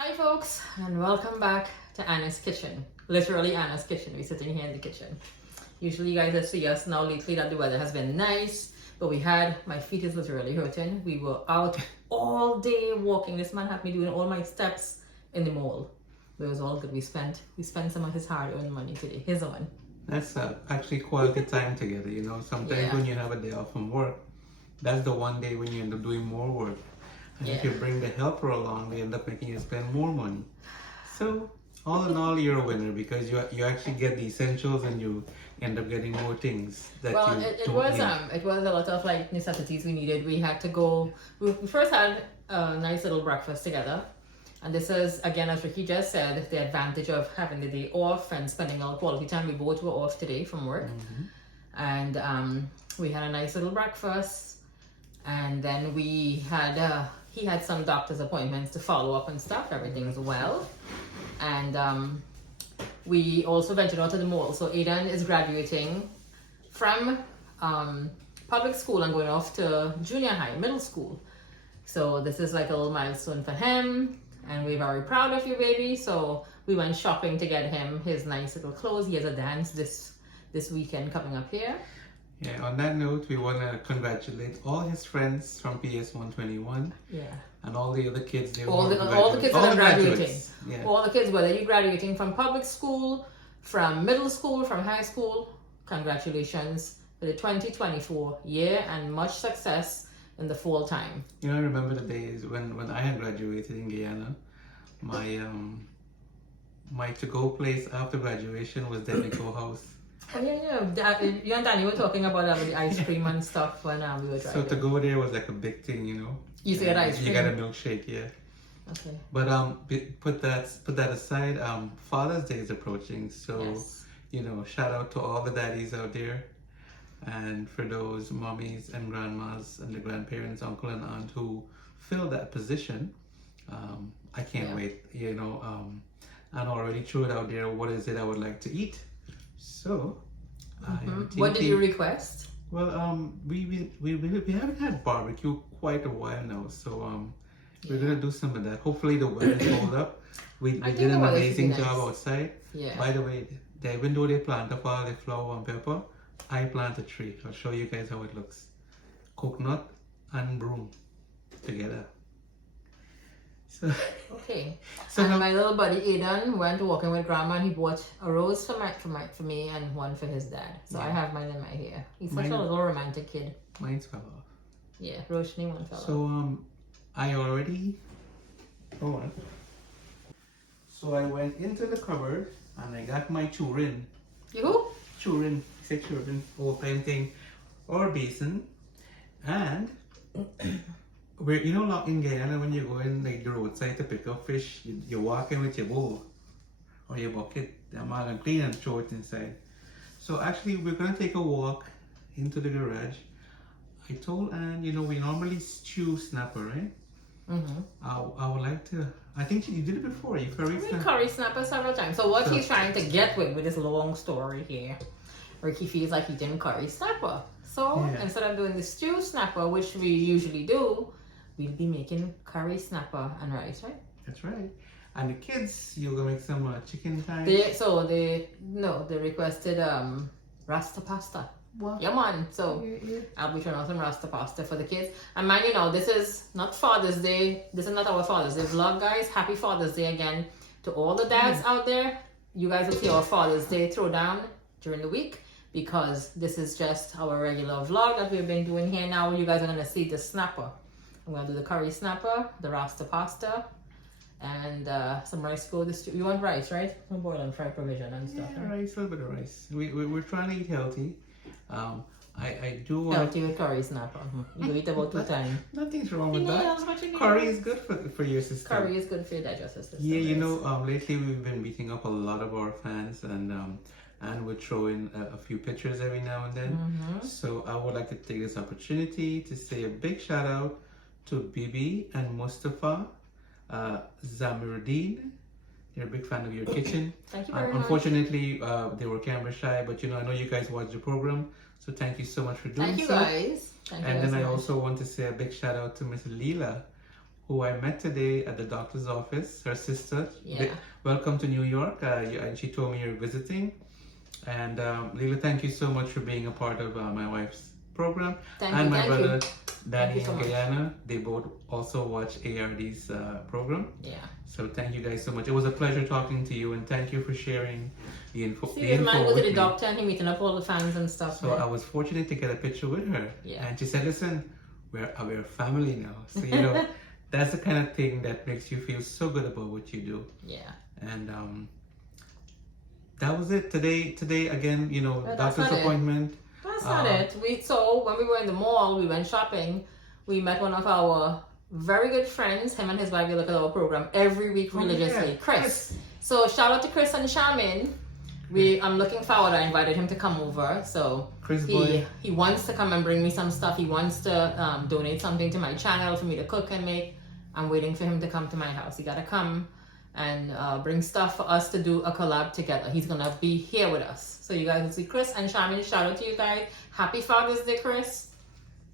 Hi folks, and welcome back to Anna's Kitchen. Literally Anna's Kitchen. We're sitting here in the kitchen. Usually you guys will see us now lately that the weather has been nice, but my feet is literally hurting. We were out all day walking. This man had me doing all my steps in the mall. But it was all good. We spent some of his hard-earned money today, his own. That's actually quality time together, Sometimes when you have a day off from work, that's the one day when you end up doing more work. And if you bring the helper along, they end up making you spend more money. So, all in all, you're a winner because you actually get the essentials and you end up getting more things that it was a lot of like necessities we needed. We had to go. We first had a nice little breakfast together. And this is, again, as Ricky just said, the advantage of having the day off and spending our quality time. We both were off today from work. And we had a nice little breakfast. And then he had some doctor's appointments to follow up and stuff. Everything's well. And we also ventured out to the mall. So Aidan is graduating from public school and going off to junior high, middle school. So this is like a little milestone for him. And we're very proud of you, baby. So we went shopping to get him his nice little clothes. He has a dance this weekend coming up here. Yeah, on that note, we want to congratulate all his friends from PS 121. Yeah. And all the other kids. All the kids that are graduating. Yeah. All the kids, whether you're graduating from public school, from middle school, from high school, congratulations for the 2024 year and much success in the fall time. I remember the days when I had graduated in Guyana. My to-go place after graduation was Demico House. Oh yeah. You and Danny were talking about the ice cream and stuff when we were driving. So to go there was like a big thing, You said ice cream? You got a milkshake, yeah. Okay. But put that aside. Father's Day is approaching, so yes. Shout out to all the daddies out there, and for those mommies and grandmas and the grandparents, uncle and aunt who fill that position. I can't wait. And already threw it out there. What is it I would like to eat? So, what did you request? Well, we haven't had barbecue quite a while now, so we're gonna do some of that. Hopefully the weather's hold up. We did an amazing job outside. Yeah. By the way, even though they plant up all the flower and pepper, I plant a tree. I'll show you guys how it looks. Coconut and broom together. So, okay. So and now, my little buddy Aidan went walking with grandma and he bought a rose for me and one for his dad. So I have mine in my hair. He's such a little romantic kid. Mine fell off. Yeah, Roshni one fell off. So I already So I went into the cupboard and I got my churin. You? Churin, say churin, old time thing, or basin, and where like in Guyana when you go in like the roadside to pick up fish, you walk in with your bowl or your bucket, they're all and clean and throw it inside. So actually we're gonna take a walk into the garage. I told Anne, we normally stew snapper, right? I would like to. I think you did it before. You curry snapper several times. So what he's trying to get with this long story here, Ricky feels like he didn't curry snapper. So instead of doing the stew snapper, which we usually do, we'll be making curry snapper and rice, right? That's right. And the kids, you're gonna make some chicken thighs. They requested rasta pasta. What? Yeah, man. So I'll be turning out some rasta pasta for the kids. And mind this is not Father's Day. This is not our Father's Day vlog, guys. Happy Father's Day again to all the dads out there. You guys will see our Father's Day throwdown during the week because this is just our regular vlog that we've been doing here now. You guys are gonna see the snapper. I'm gonna do the curry snapper, the rasta pasta, and some rice. You want rice, right? Some boil and fry provision and stuff. Yeah, rice, a little bit of rice. We're trying to eat healthy. I do want healthy with curry snapper. You eat about 2 times. Nothing's wrong with that. Curry is good for your system. Curry is good for your digestive system. Yeah, lately we've been meeting up a lot of our fans and we're throwing a few pictures every now and then. So I would like to take this opportunity to say a big shout out to Bibi and Mustafa Zamiruddin. They're a big fan of your kitchen. Thank you very much. Unfortunately, they were camera shy, but I know you guys watch the program, so thank you so much for doing so. Thank you guys. And then I also want to say a big shout out to Miss Leela, who I met today at the doctor's office, her sister. Yeah. Welcome to New York. And she told me you're visiting. And Leila, thank you so much for being a part of my wife's program. And my brother, Danny and Guyana, they both also watch ARD's program. Yeah. So thank you guys so much. It was a pleasure talking to you, and thank you for sharing the info. See, his man go to the doctor and he meeting up all the fans and stuff. So I was fortunate to get a picture with her. Yeah. And she said, listen, we're family now. So, you know, that's the kind of thing that makes you feel so good about what you do. Yeah. And that was it. Today again, you know, doctor's appointment. That's not it. So when we were in the mall, we went shopping. We met one of our very good friends. Him and his wife, they look at our program every week religiously. Chris. So shout out to Chris and Charmin. I'm looking forward. I invited him to come over. So Chris he wants to come and bring me some stuff. He wants to donate something to my channel for me to cook and make. I'm waiting for him to come to my house. He gotta come and bring stuff for us to do a collab together. He's gonna be here with us. So you guys will see Chris and Charmin. Shout out to you guys. Happy Father's Day, Chris.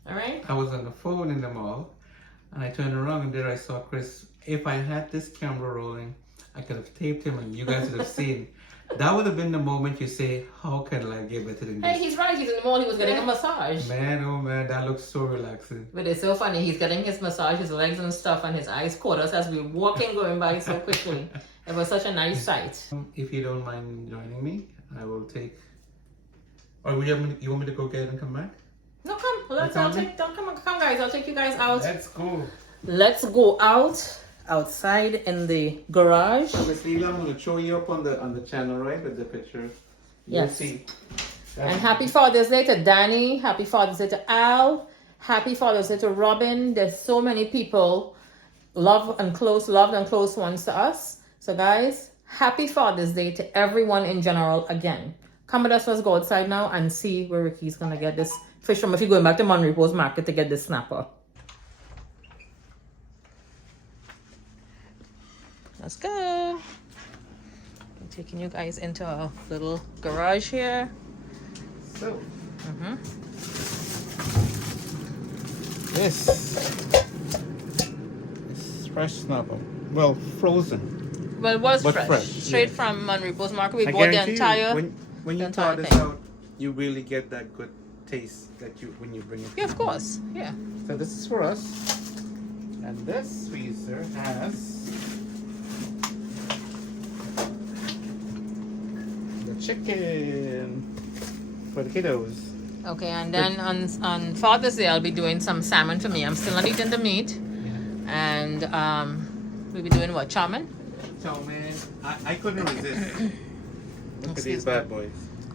All right. I was on the phone in the mall, and I turned around and there I saw Chris. If I had this camera rolling, I could have taped him, and you guys would have seen. That would have been the moment you say, how can I get better than this? Hey, he's right. He's in the mall. He was getting a massage. Man, oh man, that looks so relaxing. But it's so funny. He's getting his massage, his legs and stuff, and his eyes caught us as we were walking, going by so quickly. It was such a nice sight. If you don't mind joining me, I will take... Or you want me to go get it and come back? No, come. Come, guys. I'll take you guys out. Let's go. Let's go outside in the garage. So, Miss Leila, I'm going to show you up on the channel, right, with the picture. You'll see. And happy Father's Day to Danny. Happy Father's Day to Al. Happy Father's Day to Robin. There's so many people loved and close ones to us. So guys, happy Father's Day to everyone in general again. Come with us, let's go outside now and see where Ricky's gonna get this fish from if you're going back to Monrepo's market to get this snapper. Let's go. I'm taking you guys into a little garage here. So, this is fresh snapper. Well, frozen. Well, it was But fresh, straight from Monrepo's market. We bought the entire. When you thaw this out, you really get that good taste that when you bring it. Yeah, of course. Yeah. So this is for us, and this freezer has the chicken for the kiddos. Okay, and then on Father's Day, I'll be doing some salmon for me. I'm still not eating the meat, and we'll be doing what, chow mein? Chow mein. I couldn't resist. Look at these bad boys.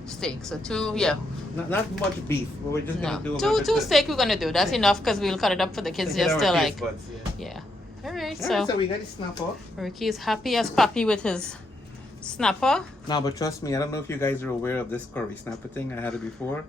Steak. So two, yeah. Not much beef, but we're just gonna do two steak. We're gonna do. That's enough because we'll cut it up for the kids just to like. Buds, yeah. All right. So we got the snapper. Ricky is happy as puppy with his snapper. No, but trust me, I don't know if you guys are aware of this curry snapper thing. I had it before.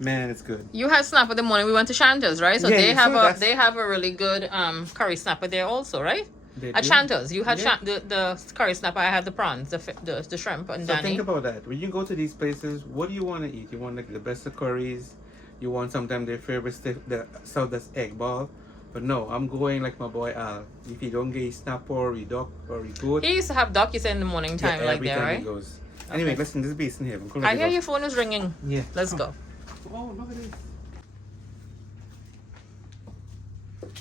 Man, it's good. You had snapper the morning we went to Shanta's, right? So they have a really good curry snapper there also, right? At Shanta's, you had the curry snapper. I had the prawns, the shrimp, and so Danny. Think about that. When you go to these places, what do you want to eat? You want like the best of curries. You want sometimes their favorite stuff, the Southwest egg ball. But no, I'm going like my boy Al. If you don't get snapper or duck or goat, He used to have duck. You said in the morning time, like there, right? He goes. Anyway, listen, this beast in here. I hear your phone is ringing. Yeah. Let's go. Oh, look at this.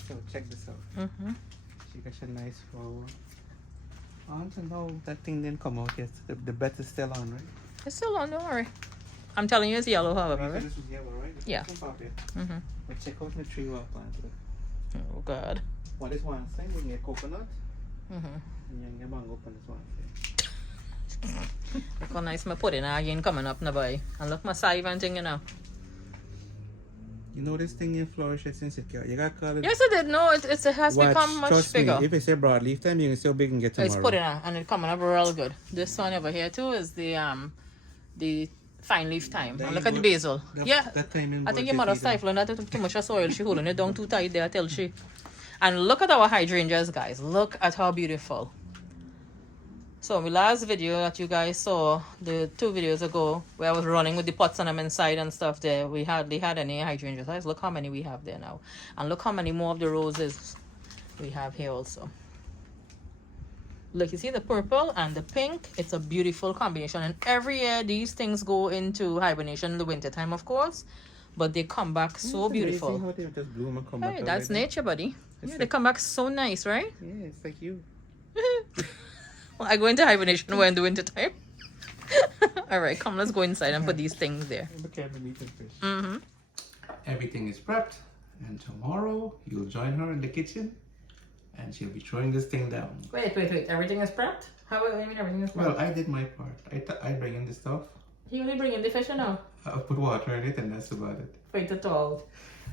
So check this out. She got a nice flower. I want to know that thing didn't come out yet. The bet is still on, right? It's still on. Don't worry. I'm telling you, it's yellow, however, right? This was yellow, right? Yeah. But check out the tree well planted. Oh God. What is one thing? When you get coconut, and you get mango on this one thing. Look how nice my pudding again coming up now, boy. And look my saliva and thing, you know. You know this thing in flourish since it got. You got call it. Yes, it did. No, it has become much bigger. Me, if it's a broadleaf time, you can see how big and get tomorrow. It's pudding and it's coming up real good. This one over here too is the fine leaf time. And look at the basil. That time I think your mother stifling that too much soil. She holding it down too tight there till she. And look at our hydrangeas, guys. Look at how beautiful. So my last video that you guys saw, the 2 videos ago, where I was running with the pots on them inside and stuff there, we hardly had any hydrangeas. Guys, look how many we have there now. And look how many more of the roses. we have here also. Look, you see the purple and the pink. It's a beautiful combination. And every year these things go into hibernation in the winter time, of course. But they come back so beautiful. How they just bloom and come Hey, back that's already. nature, buddy. It's Yeah, they like- come back so nice, right? Yeah, it's like you. Well, I go into hibernation when in the winter time. All right, come, let's go inside and put these things there. Mm-hmm. Everything is prepped, and tomorrow you'll join her in the kitchen, and she'll be throwing this thing down. Wait. Everything is prepped? How do you mean everything is prepped? Well, I did my part. I bring in the stuff. You only bring in the fish, you know? I put water in it, and that's about it. Wait it out.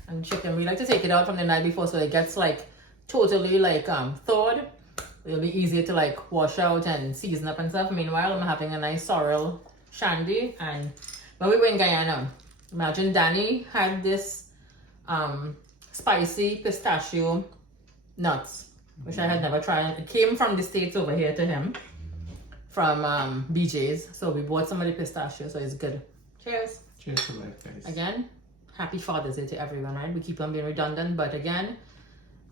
And chicken, we like to take it out from the night before so it gets like totally like thawed. It'll be easier to like wash out and season up and stuff. Meanwhile, I'm having a nice sorrel shandy. And when we were in Guyana, imagine Danny had this spicy pistachio nuts, which I had never tried. It came from the States over here to him from BJ's. So we bought some of the pistachio, so it's good. Cheers. Cheers to life, guys. Again, happy Father's Day to everyone, right? We keep on being redundant, but again,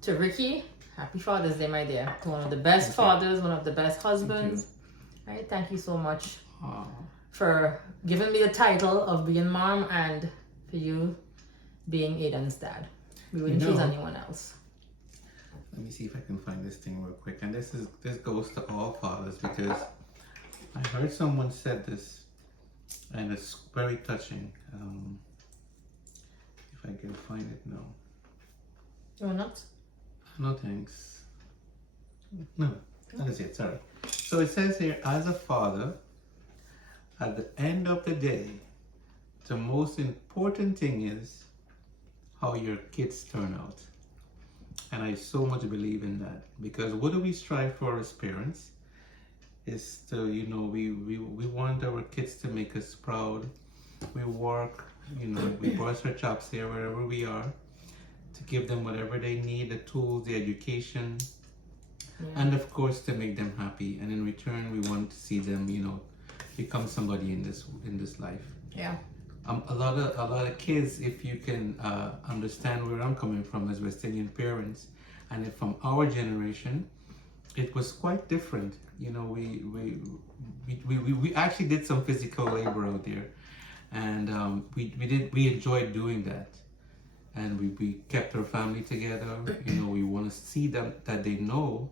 to Ricky, happy Father's Day, my dear. To one of the best fathers, one of the best husbands. Right? Thank you so much for giving me the title of being mom and for you being Aiden's dad. We wouldn't choose anyone else. Let me see if I can find this thing real quick. And this goes to all fathers because I heard someone said this, and it's very touching. If I can find it now. You want nuts? No thanks. No, that is it. Sorry. So it says here, as a father, at the end of the day, the most important thing is how your kids turn out. And I so much believe in that, because what do we strive for as parents is to, you know, we want our kids to make us proud. We work, you know, we burst our chops here wherever we are to give them whatever they need, the tools, the education, and of course to make them happy. And in return, we want to see them, you know, become somebody in this life. Yeah. A lot of kids, if you can understand where I'm coming from as West Indian parents, and if from our generation, it was quite different. You know, we actually did some physical labor out there, and we enjoyed doing that, and we kept our family together. You know, we want to see them that they know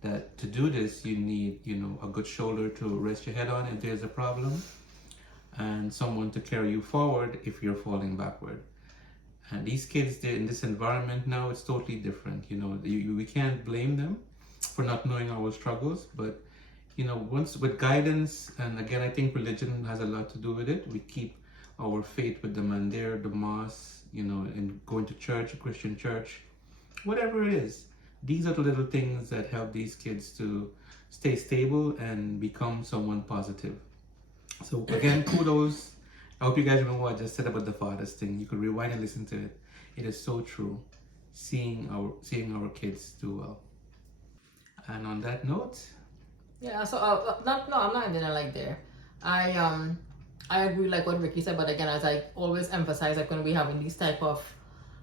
that to do this you need, you know, a good shoulder to rest your head on if there's a problem, and someone to carry you forward if you're falling backward. And these kids, they're in this environment now, it's totally different. You know, we can't blame them for not knowing our struggles, but you know, once with guidance, and again, I think religion has a lot to do with it. We keep our faith with the mandir, the mosque, you know, and going to church, a Christian church, whatever it is. These are the little things that help these kids to stay stable and become someone positive. So again, kudos. I hope you guys remember what I just said about the fathers thing. You could rewind and listen to it. It is so true. Seeing our kids do well. And on that note, Yeah, so I'm not ending it like there. I agree like what Ricky said, but again, as I always emphasize, like when we having these type of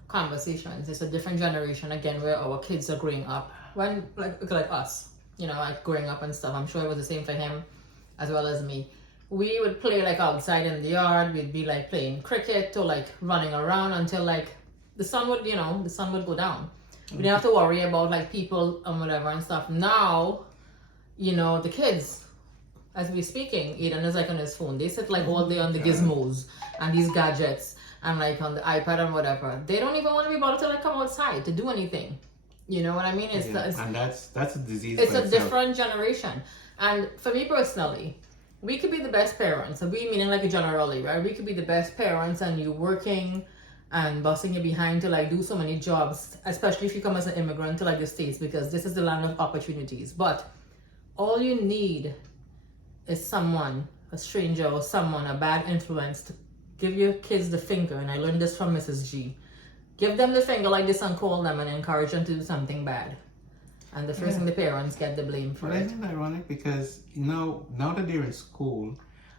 conversations, it's a different generation again where our kids are growing up. When like us, you know, like growing up and stuff. I'm sure it was the same for him as well as me. We would play like outside in the yard. We'd be like playing cricket or like running around until like the sun would go down. We didn't have to worry about like people and whatever and stuff. Now, you know, the kids, as we're speaking, Aiden is like on his phone. They sit like all day on the gizmos and these gadgets and like on the iPad and whatever. They don't even want to be bothered to like come outside to do anything. You know what I mean? and that's a disease. It's by a itself. different generation. And for me personally, we could be the best parents. So we meaning like generally, right? We could be the best parents and you working and busting your behind to like do so many jobs, especially if you come as an immigrant to like the States, because this is the land of opportunities. But all you need is someone, a stranger or someone, a bad influence to give your kids the finger. And I learned this from Mrs. G. Give them the finger like this and call them and encourage them to do something bad. And the first thing the parents get the blame for But it. isn't it ironic because now that they're in school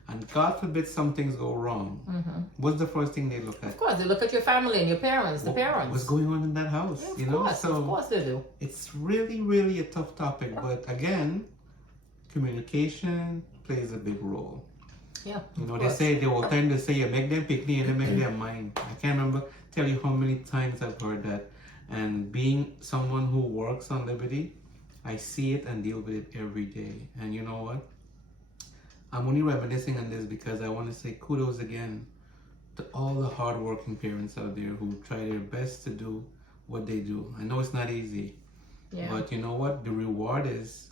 and God forbid some things go wrong, what's the first thing they look at? Of course, they look at your family and your parents, the parents. What's going on in that house? Yeah, you know, course, so of course they do. it's really, really a tough topic. But again, communication plays a big role. Yeah. You know, they say they will tend to say you make them pick me and they make them mine. I can't remember tell you how many times I've heard that. And being someone who works on Liberty, I see it and deal with it every day. And you know what? I'm only reminiscing on this because I want to say kudos again to all the hardworking parents out there who try their best to do what they do. I know it's not easy, but you know what? The reward is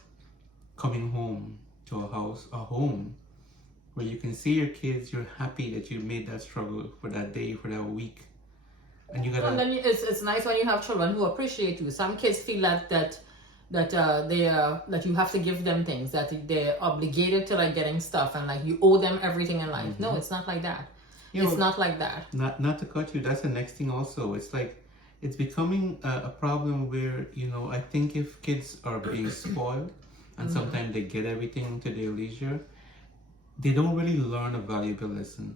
coming home to a house, a home, where you can see your kids, you're happy that you made that struggle for that day, for that week. And you gotta... And then it's nice when you have children who appreciate you. Some kids feel that you have to give them things, that they're obligated to like getting stuff and like you owe them everything in life. No, it's not like that. It's not like that. Not to cut you, that's the next thing also. It's like it's becoming a problem where, you know, I think if kids are being spoiled and sometimes they get everything to their leisure, they don't really learn a valuable lesson.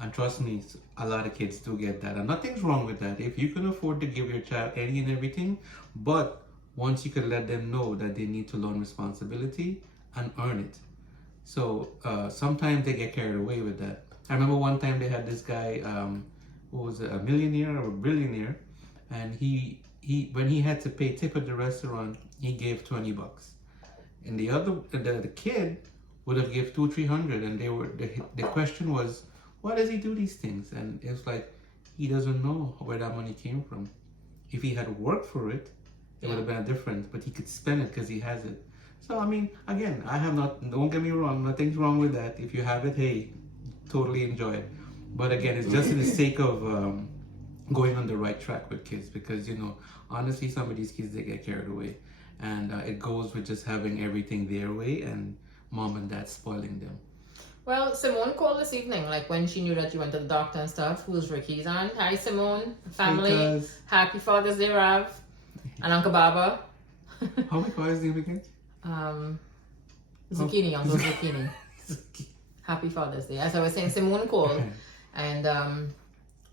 And trust me, a lot of kids do get that. And nothing's wrong with that. If you can afford to give your child any and everything, but once you could let them know that they need to learn responsibility and earn it. So sometimes they get carried away with that. I remember one time they had this guy who was a millionaire or a billionaire, and he when he had to pay tip at the restaurant, he gave $20. And the kid would have given $200-300, and the question was, why does he do these things? And it's like he doesn't know where that money came from. If he had worked for it, it would have been a difference, but he could spend it because he has it. So I mean, again, don't get me wrong, nothing's wrong with that. If you have it, hey, totally enjoy it. But again, it's just for the sake of going on the right track with kids, because you know, honestly, some of these kids, they get carried away, and it goes with just having everything their way and mom and dad spoiling them. Well, Simone called this evening, like when she knew that you went to the doctor and stuff. Who's Ricky's aunt? Hi, Simone. Family. Because... Happy Father's Day, Rav. And Uncle Baba. How we call his name again? Zucchini, Uncle Zucchini. Happy Father's Day. As I was saying, Simone called, and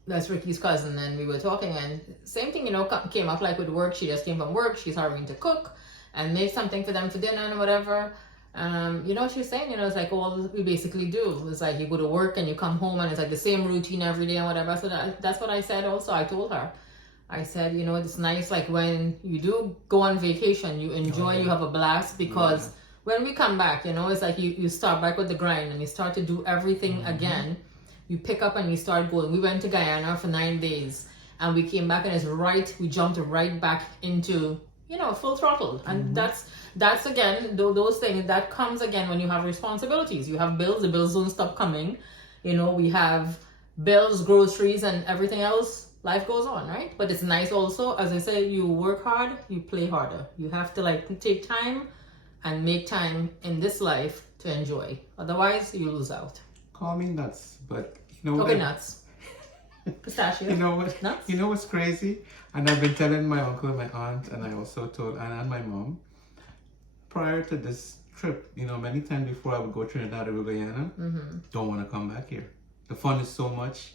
that's Ricky's cousin, and we were talking, and same thing, you know, came up like with work. She just came from work. She's hurrying to cook and make something for them for dinner and whatever. You know, she was saying, you know, it's like all we basically do. It's like you go to work and you come home and it's like the same routine every day and whatever. So that's what I said also. I told her. I said, you know, it's nice, like when you do go on vacation, you enjoy, you have a blast, because when we come back, you know, it's like you start back with the grind and you start to do everything again. You pick up and you start going. We went to Guyana for 9 days and we came back and we jumped right back into, you know, full throttle. And that's again, those things, that comes again when you have responsibilities. You have bills, the bills don't stop coming. You know, we have bills, groceries, and everything else. Life goes on, right? But it's nice also, as I say, you work hard, you play harder. You have to like take time and make time in this life to enjoy. Otherwise, you lose out. Call me nuts, but you know okay, what? Nuts. Pistachio. You know what? Nuts? You know what's crazy? And I've been telling my uncle and my aunt, and I also told Anna and my mom, prior to this trip, you know, many times before I would go to Trinidad or Guyana, don't want to come back here. The fun is so much.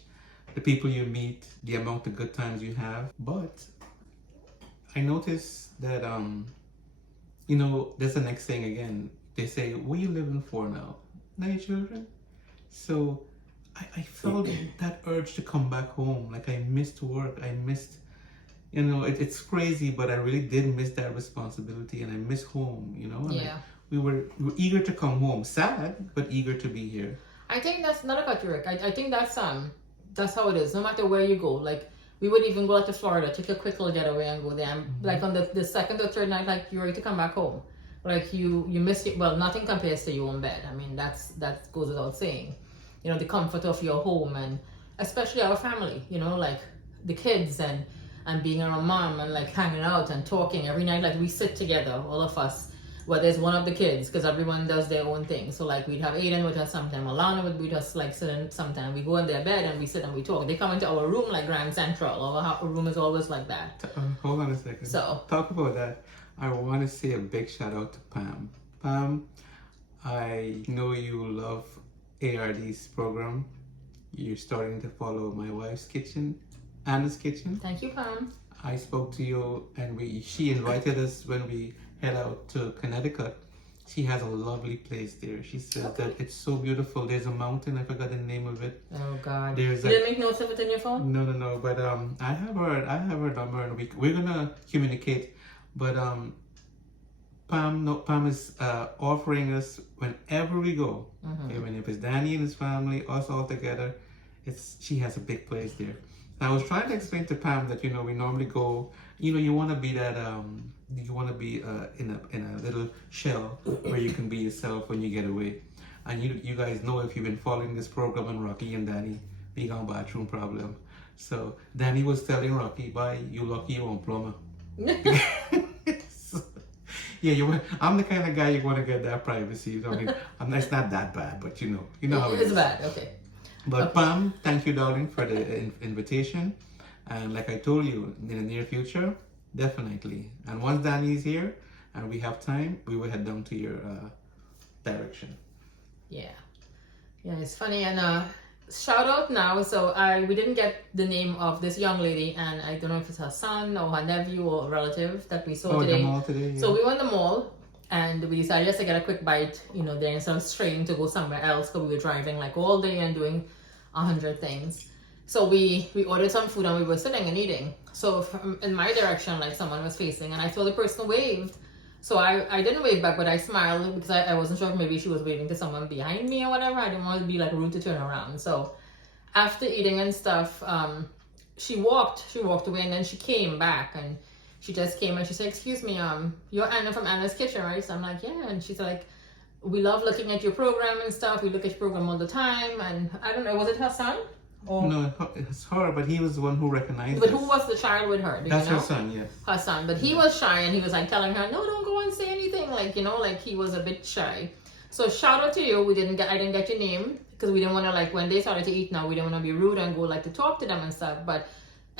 The people you meet, the amount of good times you have. But I noticed that, you know, there's the next thing again. They say, what are you living for now? Now your children? So I felt that urge to come back home. Like I missed work. I missed, you know, it's crazy, but I really did miss that responsibility, and I miss home, you know? And we were eager to come home. Sad, but eager to be here. I think that's not a cut, Rick. I think that's how it is. No matter where you go, like we would even go out to Florida, take a quick little getaway and go there. And like on the second or third night, like you're ready to come back home. Like you miss it. Well, nothing compares to your own bed. I mean, that goes without saying. You know, the comfort of your home, and especially our family. You know, like the kids and being around mom and like hanging out and talking every night. Like we sit together, all of us. Well, there's one of the kids, because everyone does their own thing. So like we'd have Aiden with us sometime, Alana would be just like sitting sometime. We go in their bed and we sit and we talk. They come into our room like Grand Central. Our room is always like that. Hold on a second. So talk about that. I want to say a big shout out to Pam. Pam, I know you love ARD's program. You're starting to follow my wife's kitchen, Anna's kitchen. Thank you, Pam. I spoke to you, and she invited us when we head out to Connecticut. She has a lovely place there. She said that it's so beautiful. There's a mountain. I forgot the name of it. Oh God! There's You didn't make notes of it in your phone? No. But I have her number, and we're gonna communicate. But Pam is offering us whenever we go, even if it's Danny and his family, us all together. She has a big place there. I was trying to explain to Pam that we normally go. You want to be that you want to be in a little shell where you can be yourself when you get away. And you guys know, if you've been following this program, and Rocky and Danny being on bathroom problem. So Danny was telling Rocky, "Bye, you lucky you won't plumber." So, yeah, I'm the kind of guy you want to get that privacy. I mean, it's not that bad, but you know how it is. It's bad. Okay. But Pam, thank you, darling, for the invitation. And like I told you, in the near future, definitely. And once Danny is here and we have time, we will head down to your direction. Yeah, it's funny. And shout out now. So we didn't get the name of this young lady, and I don't know if it's her son or her nephew or relative that we saw today. The mall today. Yeah. So we went to the mall, and we decided just to get a quick bite, there, instead of straying to go somewhere else, because we were driving like all day and doing 100 things. So we ordered some food, and we were sitting and eating. So in my direction, like someone was facing, and I saw the person waved. So I didn't wave back, but I smiled because I wasn't sure if maybe she was waving to someone behind me or whatever. I didn't want to be like rude to turn around. So after eating and stuff, she walked away, and then she came back, and she just came and she said, "Excuse me, you're Anna from Anna's Kitchen, right?" So I'm like, "Yeah." And she's like, "We love looking at your program and stuff. We look at your program all the time." And I don't know, was it her son? Or... No, it's her, but he was the one who recognized But us. who was the child with her? That's her son, yes. Her son. But he was shy, and he was like telling her, "No, don't go and say anything." Like, like he was a bit shy. So shout out to you. I didn't get your name because we didn't want to, like, when they started to eat now, we didn't want to be rude and go like to talk to them and stuff. But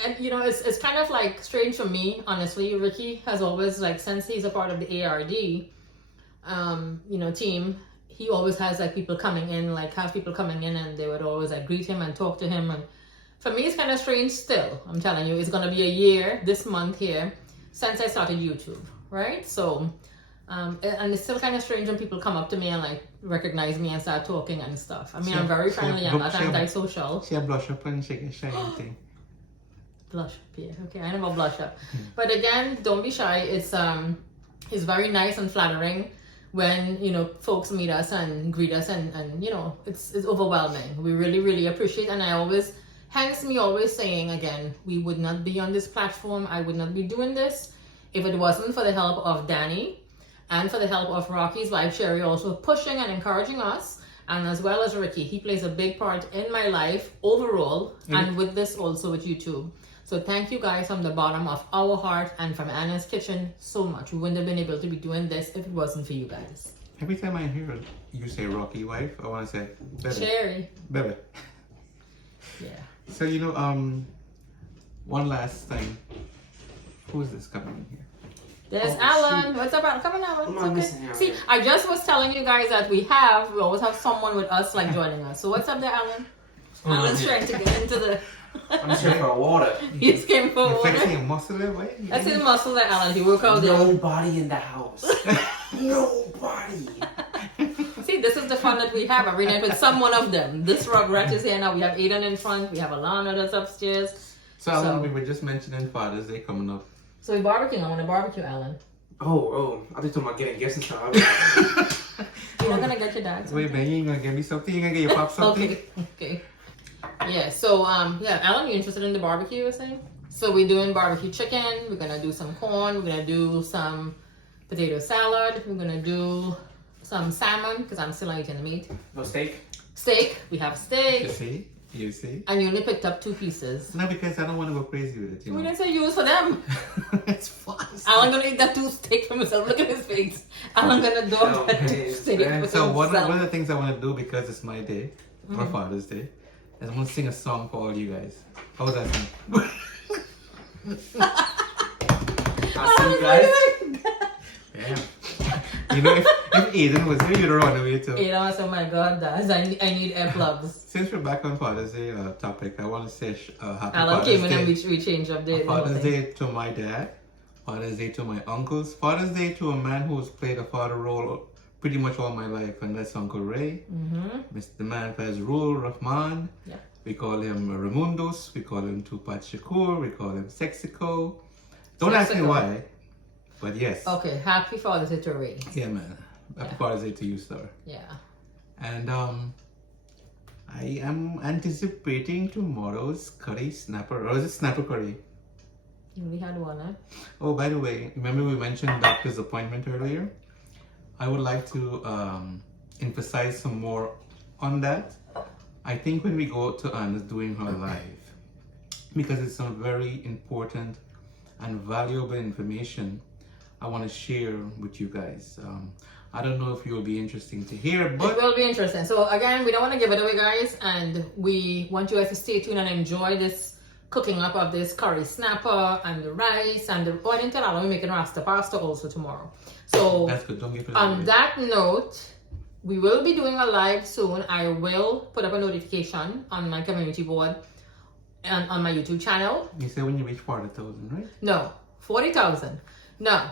it's kind of like strange for me, honestly. Ricky has always, like, since he's a part of the ARD team, he always has like people coming in, like have people coming in, and they would always like greet him and talk to him. And for me, it's kind of strange still. I'm telling you, it's gonna be a year this month here since I started YouTube, right? So, and it's still kind of strange when people come up to me and like recognize me and start talking and stuff. I mean, I'm very friendly. I'm not antisocial. She blush up and she get shy and thing. Blush up, yeah. Okay, I never blush up. But again, don't be shy. It's very nice and flattering when folks meet us and greet us, and it's overwhelming. We really, really appreciate. And hence me always saying again, we would not be on this platform, I would not be doing this if it wasn't for the help of Danny and for the help of Rocky's wife Sherry, also pushing and encouraging us, and as well as Ricky. He plays a big part in my life overall, and with this also with YouTube. So thank you guys from the bottom of our heart and from Anna's Kitchen so much. We wouldn't have been able to be doing this if it wasn't for you guys. Every time I hear you say Rocky wife, I want to say Bebe. Sherry. Bebe. Yeah. So one last time, who's this coming in here? There's Alan. What's up, Alan? Come on, Alan. I'm It's okay. See, I just was telling you guys that we always have someone with us like joining us. So what's up there, Alan? Alan's trying to get into the... I'm just here for water. He's came for water. Flexing your muscle there, why? That's his muscle there, Alan. He work out there. Nobody in the house. Nobody. See, this is the fun that we have every night with some one of them. This Rugrat is here now. We have Aiden in front. We have Alana that's upstairs. So Alan, we were just mentioning Father's Day coming up. So we're barbecuing. I want to barbecue, Alan. Oh, I think talking about getting gifts and stuff. You're not gonna get your dad. Wait, man, you ain't gonna give me something? You ain't gonna get your pop something? Okay. Yeah, so, Alan, you interested in the barbecue, you were saying? So we're doing barbecue chicken, we're gonna do some corn, we're gonna do some potato salad, we're gonna do some salmon, because I'm still eating meat. No steak? Steak, we have steak. You see? And you only picked up 2 pieces. No, because I don't want to go crazy with it, We didn't say use for them. It's fun. Alan gonna eat that 2 steak for himself. Look at his face. Alan gonna dog that 2 steak for himself. So one of the things I want to do, because it's my day, or Father's Day, is I'm going to sing a song for all you guys. How was that song? I see you guys. Yeah. You know, if Aiden was here, you'd run away too. You know, so my God, Daz, I need earplugs. Since we're back on Father's Day topic, I want to say happy Alan Father's came in Day. and we changed up the Father's whole thing. Day to my dad. Father's Day to my uncles. Father's Day to a man who's played a father role pretty much all my life, and that's Uncle Ray. Mr. Man Fazrul Rahman. Yeah. We call him Ramundus. We call him Tupac Shakur. We call him Sexico. Don't ask me Sexico. why, but yes. Okay, happy Father's Day to Ray. Yeah, man. Happy Yeah. Father's Day to you, sir. Yeah. And I am anticipating tomorrow's curry snapper. Or is it snapper curry? You only had one, huh? Oh, by the way, remember we mentioned doctor's appointment earlier? I would like to emphasize some more on that. I think when we go to Anna's doing her live, because it's some very important and valuable information I want to share with you guys. I don't know if you'll be interesting to hear, but It will be interesting. So again, we don't want to give it away, guys, and we want you guys to stay tuned and enjoy this cooking up of this curry snapper and the rice and the onion tell we're making rasta pasta also tomorrow. So that's good. Don't give it on away. that note, we will be doing a live soon. I will put up a notification on my community board and on my YouTube channel. You say when you reach 40,000, right? No, 40,000. No,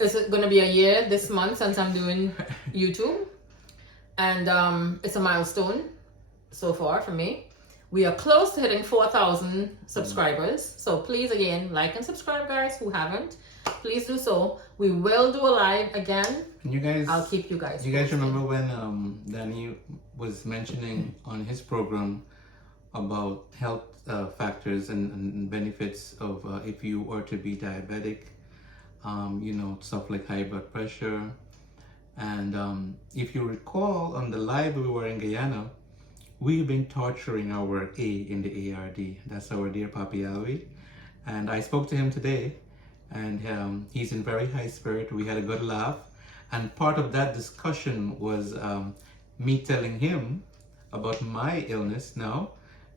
it's going to be a year this month since I'm doing YouTube. And it's a milestone so far for me. We are close to hitting 4,000 subscribers. So please, again, like and subscribe, guys, who haven't. Please do so. We will do a live again. And you guys, I'll keep you guys you guys posted. remember when Danny was mentioning on his program about health factors and benefits of if you were to be diabetic, you know, stuff like high blood pressure. And if you recall, on the live we were in Guyana, we've been torturing our A in the ARD. That's our dear Papi Alwi. And I spoke to him today, and he's in very high spirit. We had a good laugh. And part of that discussion was me telling him about my illness now.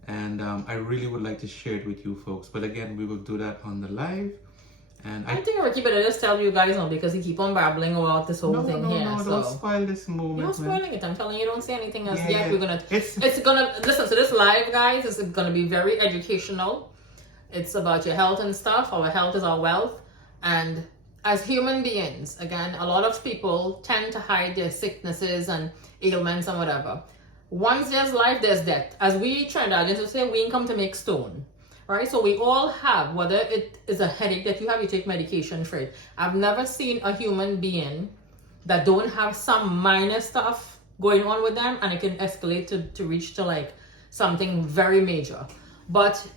And I really would like to share it with you folks. But again, we will do that on the live. And I think Ricky better just tell you guys now because he keep on babbling about this whole thing here. No, So don't spoil this moment. you're not man. spoiling it. I'm telling you, don't say anything else Yeah, yet. yeah. We're gonna. It's- It's gonna listen. So this live, guys, is gonna be very educational. It's about your health and stuff. Our health is our wealth, and as human beings, again, a lot of people tend to hide their sicknesses and ailments and whatever. Once there's life, there's death. As we Trinidadians would say, we ain't come to make stone. Right? So we all have, whether it is a headache that you have, you take medication for it. I've never seen a human being that don't have some minor stuff going on with them and it can escalate to reach to like something very major. But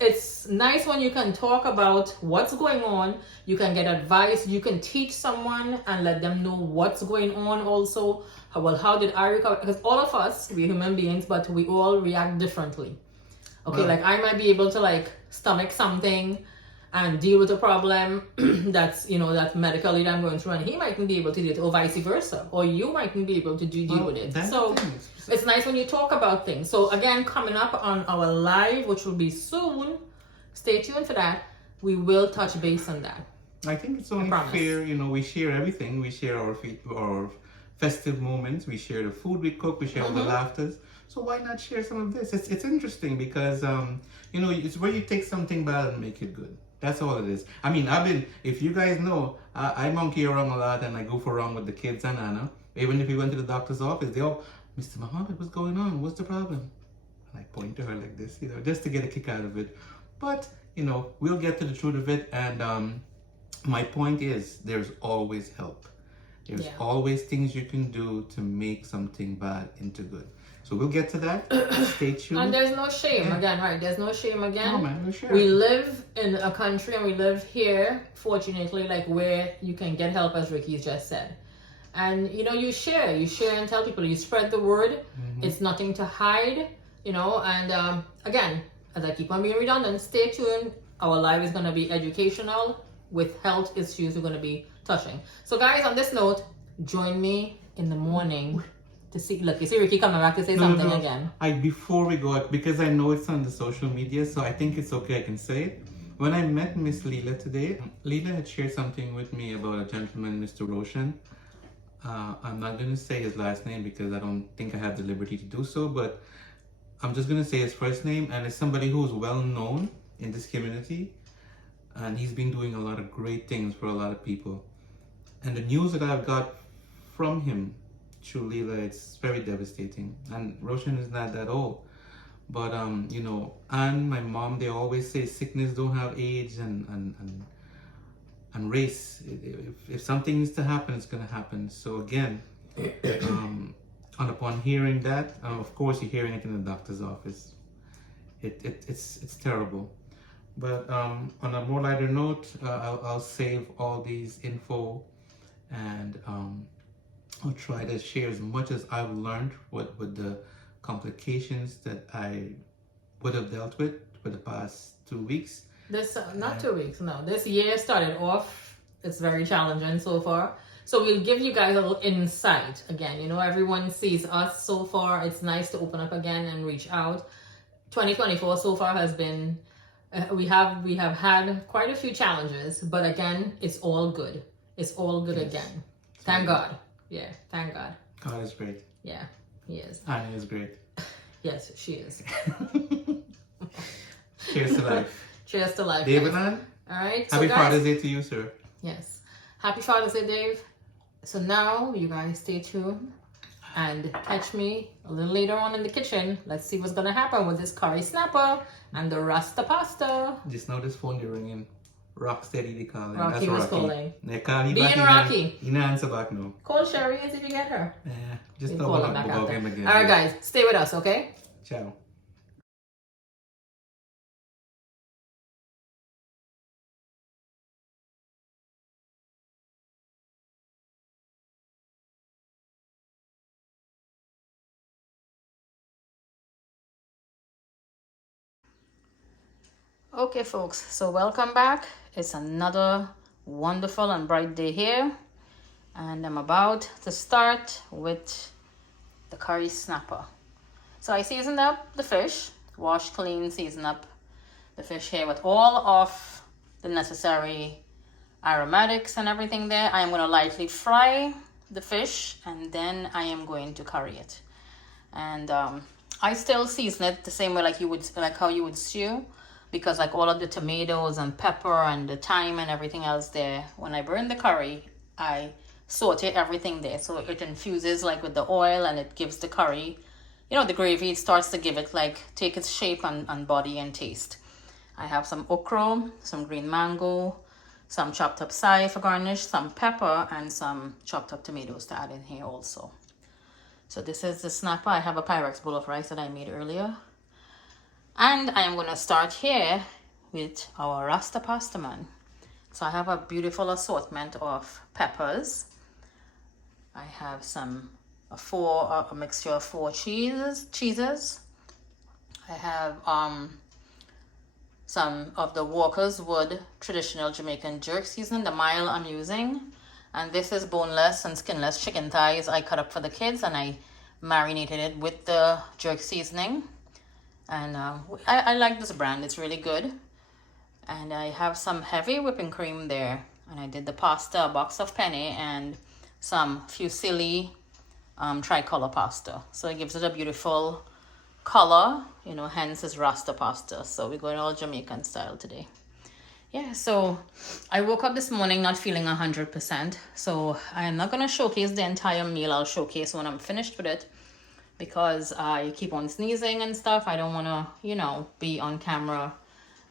it's nice when you can talk about what's going on, you can get advice, you can teach someone and let them know what's going on also. Well, how did I recover? Because all of us, we're human beings, but we all react differently. Okay, Wow. like I might be able to like stomach something and deal with a problem that's, you know, that medically that I'm going through, and he mightn't be able to do it, or vice versa, or you mightn't be able to deal with it. that's So the thing. it's nice when you talk about things. So again, coming up on our live, which will be soon, stay tuned for that. We will touch base on that. I think it's only promise. fair, you know, we share everything. We share our festive moments. We share the food we cook. We share all the laughters. So why not share some of this? It's interesting because, you know, it's where you take something bad and make it good. That's all it is. I mean, if you guys know, I monkey around a lot and I goof around with the kids and Anna. Even if we went to the doctor's office, they all, Mr. Muhammad, what's going on? What's the problem? And I point to her like this, you know, just to get a kick out of it. But, you know, we'll get to the truth of it. And my point is, there's always help. There's always things you can do to make something bad into good. So we'll get to that. Stay tuned. And there's no shame again, right? There's no shame again. No, man, we'll share. We live in a country and we live here, fortunately, like where you can get help, as Ricky just said. And you know, you share and tell people, you spread the word. It's nothing to hide, you know. And again, as I keep on being redundant, stay tuned. Our live is going to be educational with health issues we're going to be touching. So guys, on this note, join me in the morning to see. Look, you see Ricky coming back to say something again. Before we go, because I know it's on the social media, so I think it's okay, I can say it. When I met Miss Leela today, Leela had shared something with me about a gentleman, Mr. Roshan. I'm not going to say his last name because I don't think I have the liberty to do so, but I'm just going to say his first name, and it's somebody who's well known in this community, and he's been doing a lot of great things for a lot of people. And the news that I've got from him, truly, it's very devastating. And Roshan is not that old, but you know, and my mom, they always say sickness don't have age and race. If something needs to happen, it's gonna happen. So again, and upon hearing that, of course, you're hearing it in the doctor's office. It's terrible. But on a more lighter note, I'll save all these info, and I'll try to share as much as I've learned with the complications that I would have dealt with for the past 2 weeks. This not 2 weeks, no. This year started off. It's very challenging so far. So we'll give you guys a little insight again. You know, everyone sees us so far. It's nice to open up again and reach out. 2024 so far has been. We have had quite a few challenges, but again, it's all good. It's all good again. Thank God. Yeah, thank God. God is great. Yeah, He is. Annie is great. Yes, she is. Cheers to life. Cheers to life. David, guys. man. All right. Happy so guys, Father's Day to you, sir. Yes. Happy Father's Day, Dave. So now you guys stay tuned and catch me a little later on in the kitchen. Let's see what's gonna happen with this curry snapper and the rasta pasta. Just now this phone you're ringing. Rock steady they call him. Rocky That's was Rocky. calling. They call him Being back, Rocky. He not answer back now. Call Sherry and see if you get her. Yeah, just We'll talk call her about back after. him again. All right, guys, stay with us, okay? Ciao. Okay, folks, so welcome back. It's another wonderful and bright day here, and I'm about to start with the curry snapper. So I seasoned up the fish, wash, clean, season up the fish here with all of the necessary aromatics and everything there. I am going to lightly fry the fish, and then I am going to curry it. And I still season it the same way like how you would stew, because like all of the tomatoes and pepper and the thyme and everything else there, when I burn the curry, I saute everything there so it infuses like with the oil, and it gives the curry, you know, the gravy, it starts to give it like take its shape and body and taste. I have some okra, some green mango, some chopped up sai for garnish, some pepper, and some chopped up tomatoes to add in here also. So this is the snapper. I have a Pyrex bowl of rice that I made earlier. And I am going to start here with our rasta pasta man. So I have a beautiful assortment of peppers. I have a mixture of 4 cheeses. I have some of the Walker's Wood traditional Jamaican jerk seasoning, the mild I'm using. And this is boneless and skinless chicken thighs I cut up for the kids, and I marinated it with the jerk seasoning. And I like this brand, it's really good. And I have some heavy whipping cream there. And I did the pasta, a box of penne, and some fusilli tricolor pasta. So it gives it a beautiful color, you know, hence is rasta pasta. So we're going all Jamaican style today. Yeah, so I woke up this morning not feeling 100%. So I'm not going to showcase the entire meal. I'll showcase when I'm finished with it, because I keep on sneezing and stuff. I don't want to, you know, be on camera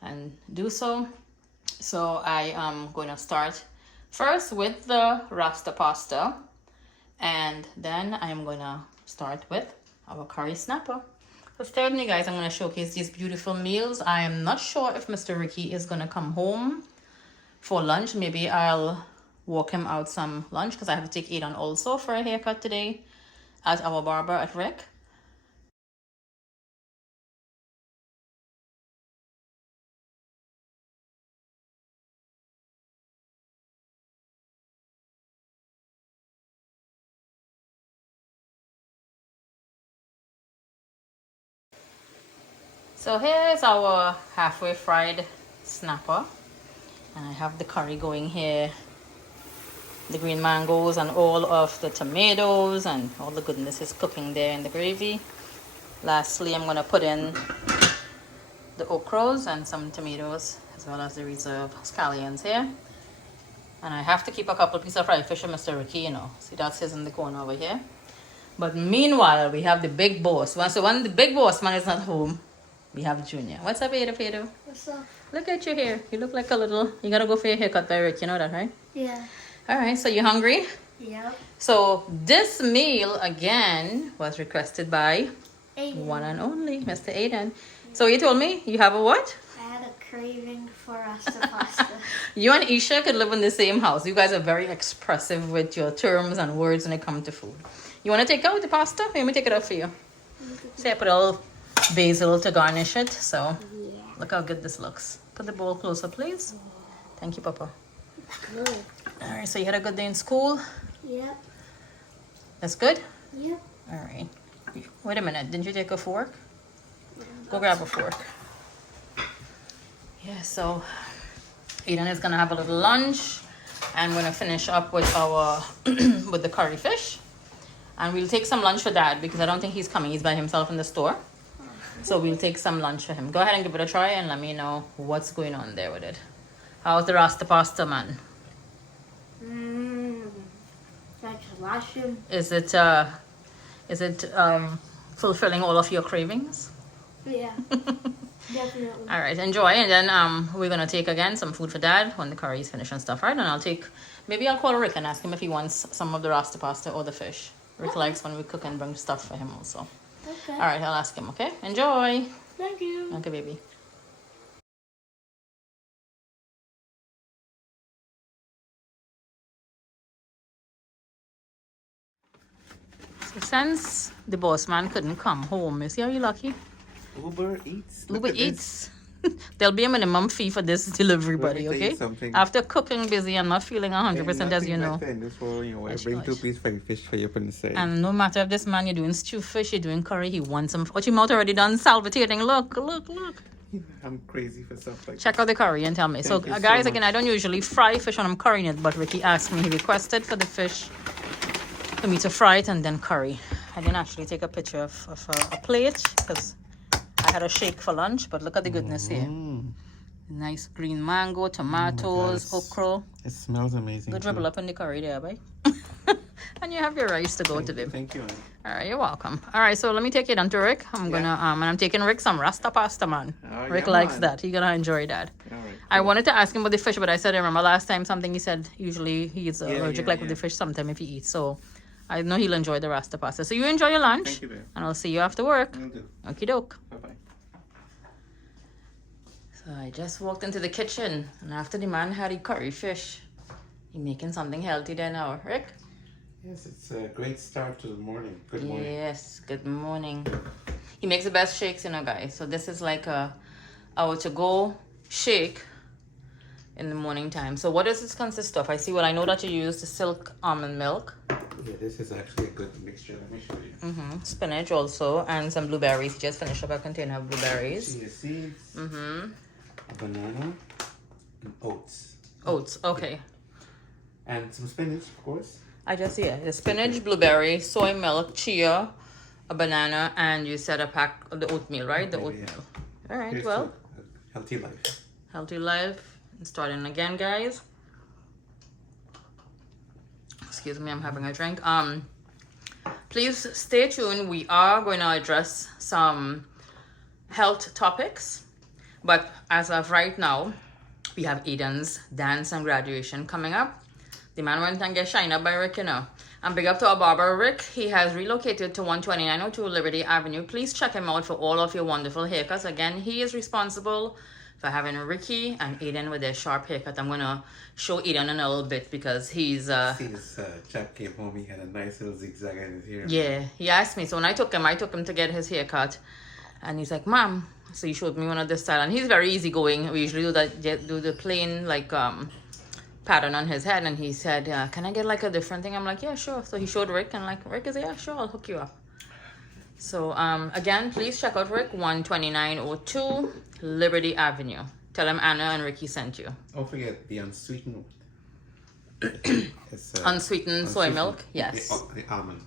and do so. So I am going to start first with the rasta pasta, and then I'm going to start with our curry snapper. So stay with me, guys. I'm going to showcase these beautiful meals. I am not sure if Mr. Ricky is going to come home for lunch. Maybe I'll walk him out some lunch, because I have to take Aidan also for a haircut today at our barber at Rick. So here's our halfway fried snapper, and I have the curry going here the green mangoes and all of the tomatoes and all the goodness is cooking there in the gravy. Lastly, I'm going to put in the okras and some tomatoes as well as the reserve scallions here. And I have to keep a couple pieces of fried fish for Mr. Ricky, you know. See, that's his in the corner over here. But meanwhile, we have the big boss. So when the big boss man is not home, we have Junior. What's up, Ada? What's up? Look at your hair. You look like a little... You gotta go for your haircut by Rick. You know that, right? Yeah. Alright, so you hungry? Yep. So this meal, again, was requested by Aiden. one and only Mr. Aiden. So you told me you have a what? I had a craving for rasta pasta. You and Isha could live in the same house. You guys are very expressive with your terms and words when it comes to food. You want to take out the pasta? Let me take it out for you. See, I put a little basil to garnish it. So Yeah. look how good this looks. Put the bowl closer, please. Thank you, Papa. Good. All right, so you had a good day in school. Yep. That's good. Yep. All right. Wait a minute. Didn't you take a fork? Go grab a fork. Yeah, so Eden is gonna have a little lunch. I'm gonna finish up with our with the curry fish, and we'll take some lunch for Dad because I don't think he's coming. He's by himself in the store, so we'll take some lunch for him. Go ahead and give it a try and let me know what's going on there with it. How's the rasta pasta, man? That's lashing. Is it fulfilling all of your cravings? Yeah. Definitely. All right, enjoy, and then we're gonna take again some food for Dad when the curry is finished and stuff, right? And I'll call Rick and ask him if he wants some of the rasta pasta or the fish. Rick likes when we cook and bring stuff for him also. Okay. All right, I'll ask him. Okay, enjoy. Thank you. Okay, baby. So since the boss man couldn't come home, you see how you lucky? Uber Eats. Uber Eats. There'll be a minimum fee for this delivery, Let me buddy, tell you okay? something. After cooking busy and not feeling 100% as you know. I bring 2 pieces fried fish for you up on the side. And no matter if this man, you're doing stew fish, you're doing curry, he wants some. What your mouth already done salvitating. Look. I'm crazy for stuff like Check out the curry and tell me. So, Thank you so guys, much. again, I don't usually fry fish when I'm currying it, but Ricky asked me, he requested for the fish for me to fry it and then curry. I didn't actually take a picture of a plate because I had a shake for lunch, but look at the goodness here. Nice green mango, tomatoes, okra. It smells amazing. Good dribble up in the curry there, bye. And you have your rice to go to them. Thank you. All right, you're welcome. All right, so let me take you down to Rick. I'm taking Rick some rasta pasta, man. Oh, Rick yeah, likes man. that. He's gonna enjoy that. All right. I wanted to ask him about the fish, but I said, remember last time something he said, usually he's allergic with the fish sometime if he eats. So I know he'll enjoy the rasta pasta. So you enjoy your lunch. Thank you, babe. And I'll see you after work. Will do. Okie doke. Bye-bye. So I just walked into the kitchen, and after the man had the curry fish, he making something healthy there now. Rick? Yes, it's a great start to the morning. Good morning. Yes, good morning. He makes the best shakes, you know, guys. So this is like our to-go shake in the morning time. So what does this consist of? I know that you use the silk almond milk. Yeah, this is actually a good mixture. Let me show you. Spinach also, and some blueberries. He just finished up a container of blueberries. Chia seeds, a banana, and oats. Oats, okay. And some spinach, of course. The spinach, blueberry, soy milk, chia, a banana, and you said a pack of the oatmeal, right? The Oatmeal, oatmeal. All right, Here's well, to a healthy life. healthy life. Starting again, guys. Excuse me, I'm having a drink. Please stay tuned. We are going to address some health topics, but as of right now, we have Aiden's dance and graduation coming up. The man went and get shined up by Rick, you know. And big up to our barber, Rick. He has relocated to 12902 Liberty Avenue. Please check him out for all of your wonderful haircuts. Again, he is responsible for having Ricky and Aiden with their sharp haircut. I'm going to show Aiden in a little bit because he's... See, this chap came home, he had a nice little zigzag in his hair. Yeah, he asked me. So when I took him to get his haircut. And he's like, Mom. So he showed me one of this style. And he's very easygoing. We usually do the plain, like... pattern on his head, and he said, can I get like a different thing? I'm like, yeah, sure. So he showed Rick, and like Rick is like, yeah, sure, I'll hook you up. So again, please check out Rick, 12902 Liberty Avenue. Tell him Anna and Ricky sent you. Don't forget the unsweetened oat. It's Unsweetened soy milk, yes. The almond.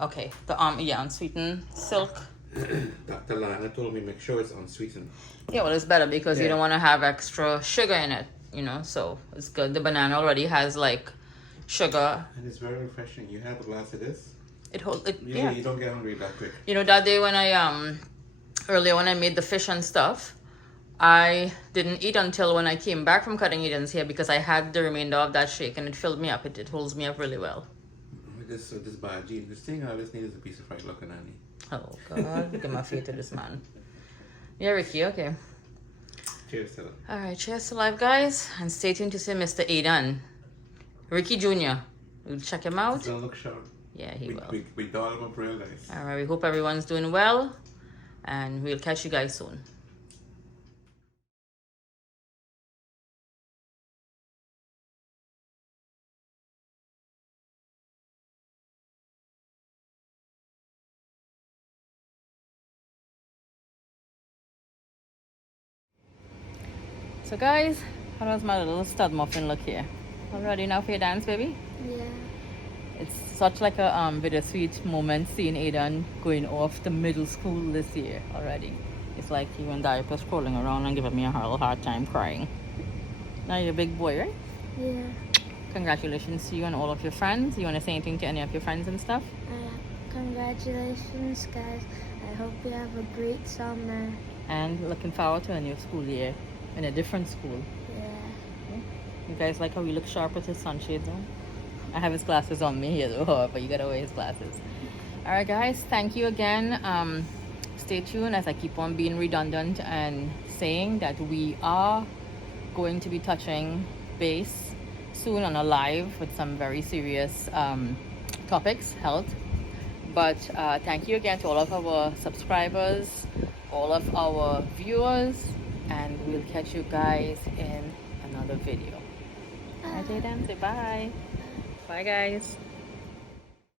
Okay, the unsweetened silk. Dr. Lana told me make sure it's unsweetened. Yeah, well, it's better because you Yeah. don't want to have extra sugar in it, you know. So it's good. The banana already has like sugar. And it's very refreshing. You have a glass of this. It holds it. You, Yeah. you don't get hungry that quick. You know, that day when I earlier when I made the fish and stuff, I didn't eat until when I came back from cutting onions here because I had the remainder of that shake and it filled me up. It holds me up really well. With this bad gene, this thing I just need is a piece of fried looking honey. Oh God, give my faith to this man. Yeah, Ricky. Okay. Cheers to that. All right. Cheers to life, guys, and stay tuned to see Mr. Aidan, Ricky Jr. We'll check him out. It's gonna look sharp. Yeah, he will. We doll him up real nice. All right. We hope everyone's doing well, and we'll catch you guys soon. So guys, how does my little stud muffin look here? All ready now for your dance, baby? Yeah. It's such like a bittersweet moment seeing Aidan going off to middle school this year already. It's like even diapers crawling around and giving me a real hard time crying. Now you're a big boy, right? Yeah. Congratulations to you and all of your friends. You want to say anything to any of your friends and stuff? Congratulations, guys. I hope you have a great summer. And looking forward to a new school year in a different school. Yeah. You guys like how he looks sharp with his sunshades on? I have his glasses on me here though, but you gotta wear his glasses. Alright guys, thank you again. Stay tuned as I keep on being redundant and saying that we are going to be touching base soon on a live with some very serious topics, health. But thank you again to all of our subscribers, all of our viewers, and we'll catch you guys in another video. Alright, then say bye. Bye guys.